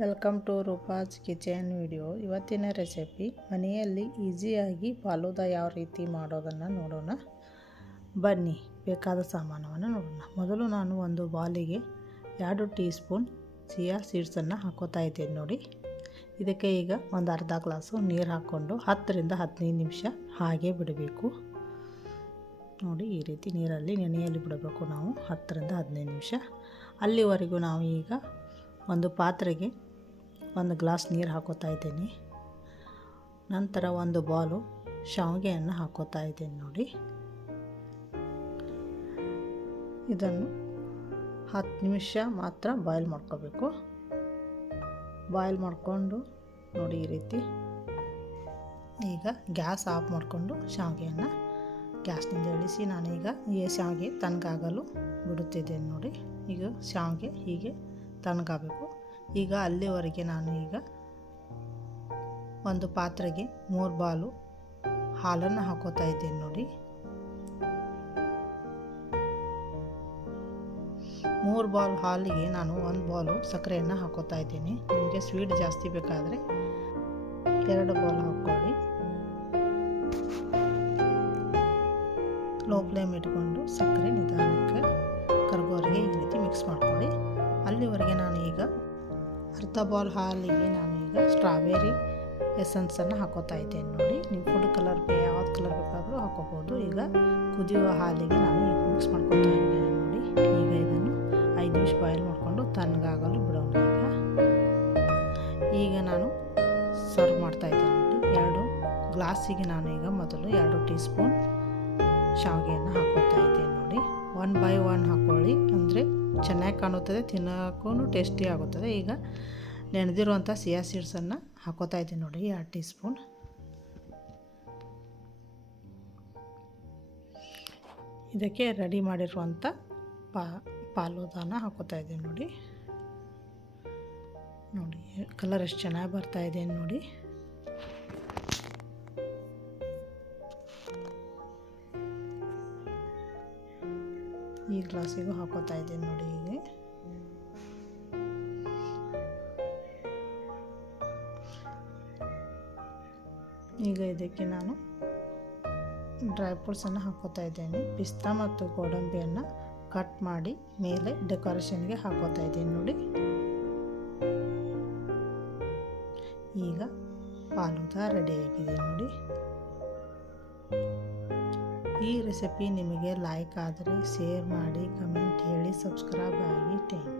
Welcome to Roopa's kitchen video. ಇವತ್ತಿನ recipe ಮನೆಯಲ್ಲಿ ಈಸಿಯಾಗಿ ಫಾಲೂದಾ ಯಾವ ರೀತಿ ಮಾಡೋದನ್ನು ನೋಡೋಣ. ಬನ್ನಿ ಬೇಕಾದ ಸಾಮಾನವನ್ನು ನೋಡೋಣ. ಮೊದಲು ನಾನು ಒಂದು ಬೌಲಿಗೆ 2 ಟೀ ಸ್ಪೂನ್ ಚಿಯಾ ಸೀಡ್ಸನ್ನು ಹಾಕೋತಾ ಇದ್ದೇನೆ ನೋಡಿ. ಇದಕ್ಕೆ ಈಗ ಒಂದು ಅರ್ಧ ಗ್ಲಾಸು ನೀರು ಹಾಕ್ಕೊಂಡು 10 ರಿಂದ 15 ನಿಮಿಷ ಹಾಗೆ ಬಿಡಬೇಕು ನೋಡಿ. ಈ ರೀತಿ ನೀರಲ್ಲಿ ನೆನೆಯಲ್ಲಿ ಬಿಡಬೇಕು ನಾವು 10 ರಿಂದ 15 ನಿಮಿಷ. ಅಲ್ಲಿವರೆಗೂ ನಾವು ಈಗ ಒಂದು ಪಾತ್ರೆಗೆ 1 ಗ್ಲಾಸ್ ನೀರು ಹಾಕೋತಾ ಇದ್ದೀನಿ. ನಂತರ ಒಂದು ಬೌಲು ಶಾವಿಗೆಯನ್ನು ಹಾಕೋತಾ ಇದ್ದೀನಿ ನೋಡಿ. ಇದನ್ನು 10 ನಿಮಿಷ ಮಾತ್ರ ಬಾಯ್ಲ್ ಮಾಡ್ಕೋಬೇಕು. ಬಾಯ್ಲ್ ಮಾಡಿಕೊಂಡು ನೋಡಿ ಈ ರೀತಿ. ಈಗ ಗ್ಯಾಸ್ ಆಫ್ ಮಾಡಿಕೊಂಡು ಶಾವಿಗೆಯನ್ನು ಗ್ಯಾಸ್ನಿಂದ ಇಳಿಸಿ ನಾನೀಗ ಈ ಶಾವಿಗೆ ತಣ್ಣಗಾಗಲು ಬಿಡುತ್ತಿದ್ದೇನೆ ನೋಡಿ. ಈಗ ಶಾವಿಗೆ ಹೀಗೆ ತಣ್ಣಗಾಗಬೇಕು. ಈಗ ಅಲ್ಲಿವರೆಗೆ ನಾನು ಈಗ ಒಂದು ಪಾತ್ರೆಗೆ 3 ಬಾಲು ಹಾಲನ್ನು ಹಾಕೋತಾ ಇದ್ದೇನೆ ನೋಡಿ. 3 ಬಾಲ್ ಹಾಲಿಗೆ ನಾನು 1 ಬಾಲು ಸಕ್ಕರೆಯನ್ನು ಹಾಕೋತಾ ಇದ್ದೀನಿ. ನಿಮಗೆ ಸ್ವೀಟ್ ಜಾಸ್ತಿ ಬೇಕಾದರೆ 2 ಬಾಲ್ ಹಾಕ್ಕೊಳ್ಳಿ. ಲೋ ಫ್ಲೇಮ್ ಇಟ್ಕೊಂಡು ಸಕ್ಕರೆ ನಿಧಾನಕ್ಕೆ ಕರಗೋವರೆಗೆ ಈ ರೀತಿ ಮಿಕ್ಸ್ ಮಾಡ್ಕೊಳ್ಳಿ. ಅಲ್ಲಿವರೆಗೆ ನಾನು ಈಗ ಅರ್ಧ ಬಾಲ್ ಹಾಲಿಗೆ ನಾನು ಈಗ ಸ್ಟ್ರಾಬೆರಿ ಎಸೆನ್ಸನ್ನು ಹಾಕೋತಾ ಇದ್ದೇನೆ ನೋಡಿ. ನೀವು ಫುಡ್ ಕಲರ್ ಯಾವ್ದು ಕಲರ್ ಬೇಕಾದರೂ ಹಾಕೋಬೋದು. ಈಗ ಕುದಿಯುವ ಹಾಲಿಗೆ ನಾನು ಈಗ ಮಿಕ್ಸ್ ಮಾಡ್ಕೊತಾ ಇದ್ದೇನೆ ನೋಡಿ. ಈಗ ಇದನ್ನು 5 ನಿಮಿಷ ಬಾಯ್ಲ್ ಮಾಡಿಕೊಂಡು ತಣ್ಣಗಾಗಲು ಬಿಡೋಣ. ಈಗ ನಾನು ಸರ್ವ್ ಮಾಡ್ತಾ ಇದ್ದೇನೆ ನೋಡಿ. 2 ಗ್ಲಾಸಿಗೆ ನಾನು ಈಗ ಮೊದಲು 2 ಟೀ ಸ್ಪೂನ್ ಶಾವಿಗೆಯನ್ನು ಹಾಕೋತಾ ಇದ್ದೇನೆ ನೋಡಿ. 1 by 1 ಹಾಕ್ಕೊಳ್ಳಿ, ಅಂದರೆ ಚೆನ್ನಾಗಿ ಕಾಣುತ್ತದೆ, ತಿನ್ನೋಕ್ಕೂ ಟೇಸ್ಟಿ ಆಗುತ್ತದೆ. ಈಗ ನೆನೆದಿರುವಂಥ ಚಿಯಾ ಸೀಡ್ಸನ್ನು ಹಾಕೋತಾ ಇದ್ದೀನಿ ನೋಡಿ, 2 ಟೀ ಸ್ಪೂನ್. ಇದಕ್ಕೆ ರೆಡಿ ಮಾಡಿರುವಂಥ ಫಾಲೂದಾನ ಹಾಕೋತಾ ಇದ್ದೀನಿ ನೋಡಿ. ನೋಡಿ ಕಲರ್ ಎಷ್ಟು ಚೆನ್ನಾಗಿ ಬರ್ತಾ ಇದೆ ನೋಡಿ. ಈ ಗ್ಲಾಸಿಗೂ ಹಾಕೋತಾ ಇದ್ದೀನಿ ನೋಡಿ. ಈಗ ಇದಕ್ಕೆ ನಾನು ಡ್ರೈ ಫ್ರೂಟ್ಸನ್ನು ಹಾಕೋತಾ ಇದ್ದೇನೆ. ಪಿಸ್ತಾ ಮತ್ತು ಗೋಡಂಬಿಯನ್ನು ಕಟ್ ಮಾಡಿ ಮೇಲೆ ಡೆಕೋರೇಷನ್ಗೆ ಹಾಕೋತಾ ಇದ್ದೀನಿ ನೋಡಿ. ಈಗ ಫಾಲೂದಾ ರೆಡಿಯಾಗಿದೆ ನೋಡಿ. ಈ ರೆಸಿಪಿ ನಿಮಗೆ ಲೈಕ್ ಆದರೆ ಶೇರ್ ಮಾಡಿ, ಕಮೆಂಟ್ ಹೇಳಿ, ಸಬ್ಸ್ಕ್ರೈಬ್ ಆಗಿ. Thank you.